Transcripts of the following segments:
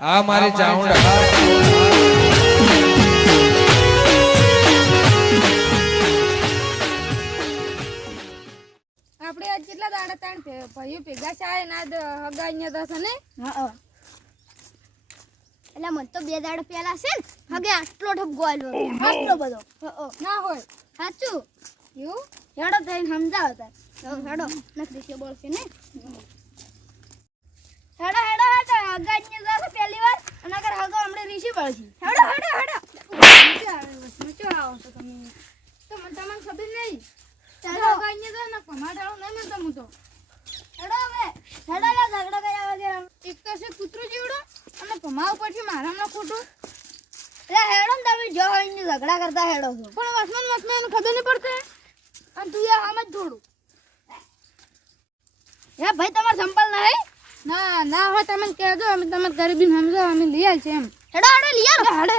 આ મારી ચાઉંડા આપણે આજ કેટલા દાડા તાણ ભાઈઓ ભેગા છે ના હગાઈ ને દસ ને હા એટલે મને તો 2 દાડા પહેલા છે ને હગે આટલો ઠપકો આલ્યો આટલો બધો ના હોય સાચું એવું હેડો તઈને સમજાવતા હેડો નકરી કે બોલશે ને હેડો હેડો હેડો હગાઈ ને દસ પહેલી વાર અને અગર હગો હમણે રીસી પડશે હેડો હેડો હેડો શું આવો છો તમે તો તમને ખબર નહીં ચાલો હગાઈ ને દસ ના કમાડાળો નહીં મને તમું તો હેડો હવે હેડો લે ઝઘડો કર્યા વગર એક તો છે કૂતરું જીવડો અને ભમાવ પછી મારામાં ખોટું એટલે હેડો ને તમે જો હોય ને ઝઘડા કરતા હેડો છો પણ વસમાં એને ખબર નહીં પડતી અને તું યાર આમ જ થોડું હે ભાઈ તમાર સંપલ નહીં ના ના હોય તમે કહેજો અમે તમે ગરીબી સમજો અમે લઈ આલ છે એમ હેડો હેડો લિયા હાડે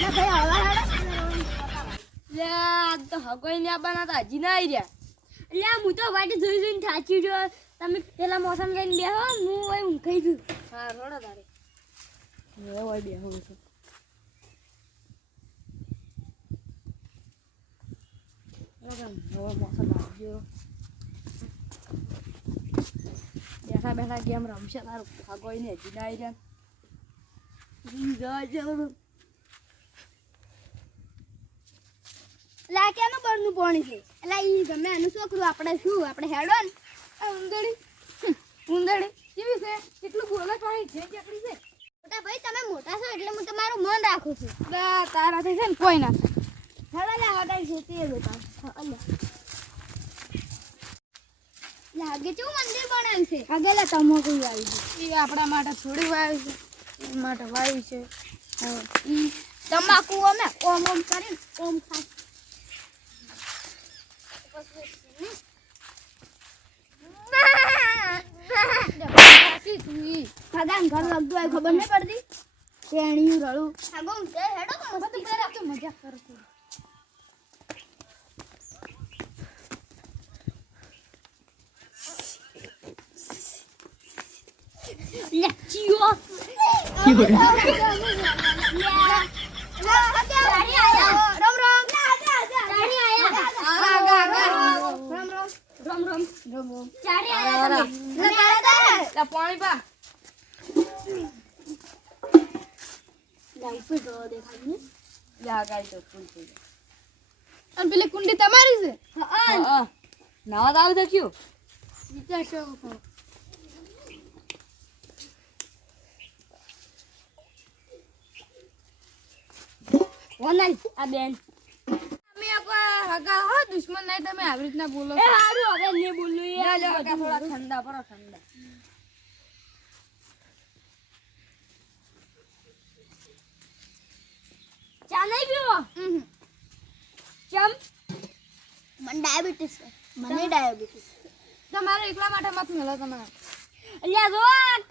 ના ભાઈ હવે હેડો લે આ તો હગોઈ ને આબાના તો હજી ના આવી રહ્યા એટલે હું તો વાટે જોઈ જોઈને થાચી ગયો તમે પેલા મોસમ લઈને બેહો હું ઓય ઊંઘાઈ ગયું હા રોડો તારે એ હોય બે હું છું મોસમ આવજો બેઠા બેઠા ગેમ રમશે તારું હગોઈ ને હજી ના આવી રહ્યા એટલે આ કેનું બરનું પાણી છે એટલે ઈ ગમે એનું છોકરું આપણે શું આપણે હેડો ને ઉંદડી કેવી છે કેટલું બોલે પાણી છે ચકડી છે મોટા ભાઈ તમે મોટા છો એટલે હું તમારું મન રાખું છું તારાથી છે ને કોઈ ના હેડો લે હટાઈ છે તે બેટા લાગે કેવું મંદિર બનાવ્યું છે આગળ તમાકુ આવી છે એ આપણા માટે થોડી વાવી છે એ માટે વાવી છે ઈ તમાકુ અમે ઓમ ઓમ કરીને ઓમ ખાસ ભગવાન ઘર લગતું હોય ખબર નહીં પડતી તેણિયું રળું આગો ઊંચે હેડો તો મસ્તી કરે તો મજાક કરું છું લેચીઓ પાણી પા અને પેલી કુંડી તમારી છે નાવા દાવ દેખ્યું વિચાર છે ઓનલાઈન આ બેન અમે કોઈ હગા હો દુશ્મન નહીં તમે આવી રીતના બોલો એ હારું હવે ને બોલું યાર થોડા ઠંડા પડો ઠંડા ચા નહીં પીવો ચમ મને ડાયાબિટીસ છે મને ડાયાબિટીસ તમારે એકલા માટે મત મેળો તમારે અલ્યા જો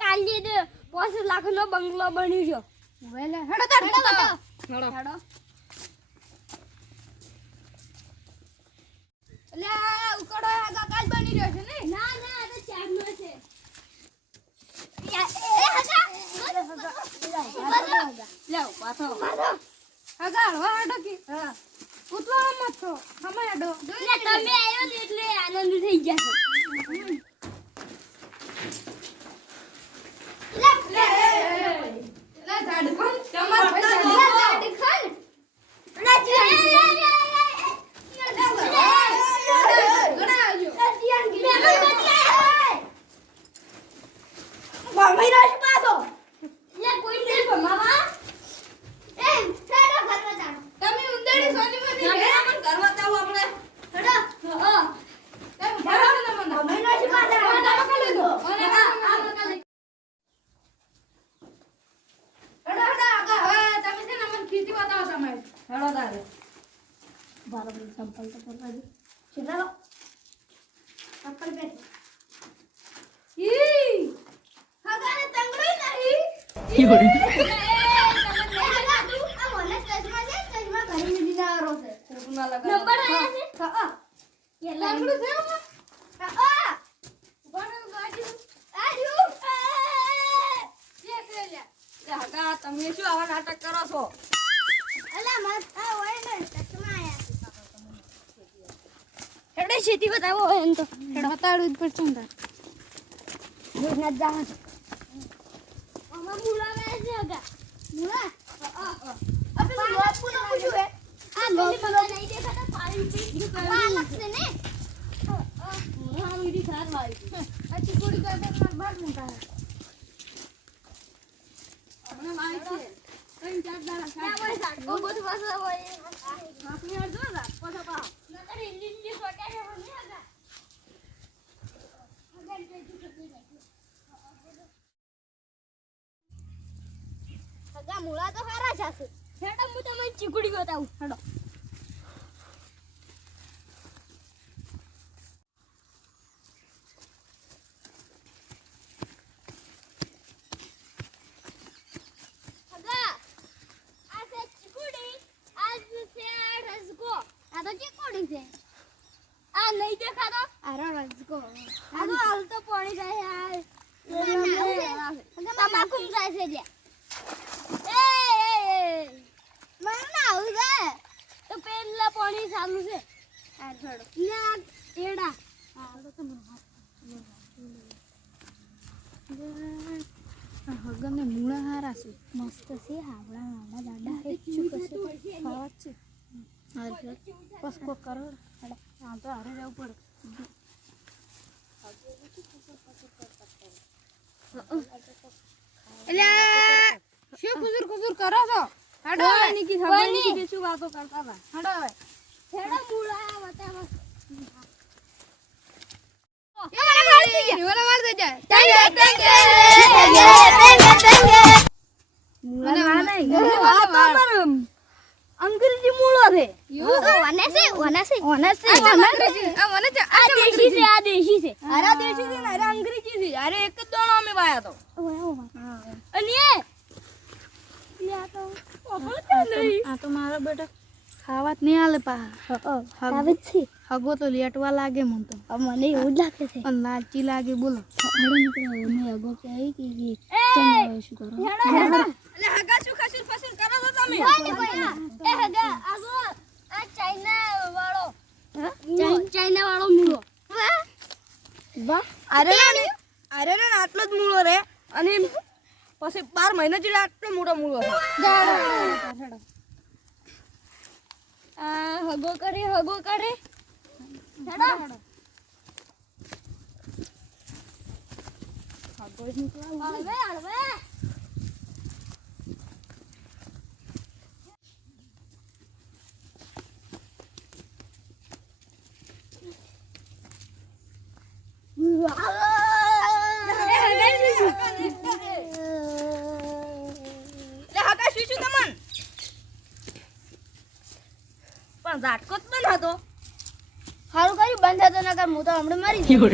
કાલી દે 5 લાખનો બંગલો બની ગયો વેલે હેડો તાર હેડો હેડો એટલે ઉકડો આગા કાલ બની રહ્યો છે ને ના ના આ તો ચારનો છે લેવ પાછો આગા હળવા હેડો કે હા ઉતવાળો મત છો હમે હેડો તમે આવ્યો ને એટલે આનંદ થઈ ગયા લે ઝાડ કોણ તમાર પૈસા ઝાડ ખાન તમે ઉંદરડી સોની માં કરવા જાવ આપણે નંબર આયા છે લાંગડું છે હા તમે શું આવા નાટક કરો છો? અલા મત આ હોય ને ચકમા આયા હેડે ખેતી બતાવો એમ તો હેડો હતાડું જ પડશે ને તાર. રોજ ના જા અમાર મુળા વે છે હગા મુળા આપણે લોટ પૂછું હે આ લોટ પૂછું નહીં દેખાતા પાણી પી પાલક છે ને હા વીડી ખાર વાળી આ ચીકુડી કાઢે માર બાર મૂકા. આપણે વાળી છે કઈ ચાર દાડા ના હોય સાટકો બધું પાછો હોય આપણે અડધો જા પાછા પા નકર ઇન્ડિયન સોટા છે હોય હગા હગા મુળા તો સારા છે હેડો હું તમને ચીકુડી બતાવું હેડો હગા આ છે ચીકુડી આ છે રસગો આ તો ચીકુડી છે આ નહીં દેખાતો આ રસગો આ તો હાલ તો પાણી જાય તમાકુ જાય છે લ્યા મને ના આવું છે તો પેલા પાણી ચાલુ છે આ છોડો ને આ એડા હગને મૂળા હારા છે મસ્ત છે હાવડા હાવડા દાડા હે શું કશે ખાવા જ છે. હારે બસ કો કરો હેડો. આ તો હારે જવું પડે. એટલે શું ખુજુર ખુજુર કરો છો? હેડો હવે. નિકી ખબર નહીં કે શું વાતો કરતા હતા હેડો હવે. છેડો મુળા બતાવો મને વાર થઈ જાય. મને વાર નહીં. અંગ્રેજી મૂળો છે વને છે આ આ દેશી છે આ દેશી છે અરે દેશી છે ને અરે અંગ્રેજી છે અરે એક જ દાણો અમે વાયા તો અને એ આ તો મારો બેટા ખાવા જ નહીં હાલે પા. આવે છે હગો તો લેટવા લાગે મને તો. મને એવું જ લાગે છે અને લાલચી લાગે બોલો. શું કરો? એટલે હગા શું ખસુર ફસુર કરો છો તમે એ હગા આગો આ ચાઇના વાળો ચાઇના વાળો મૂળો અરે ને આટલો જ મૂળો રે અને પછી 12 મહિના જેટલા આટલો મોટો મૂળો છે આ હગો કરે હેડો હળવે હળવે પણ ઝાટકો જ બંધ હતો સારું કર્યું બંધ હતો નકર હું તો હમણાં મરી ગયો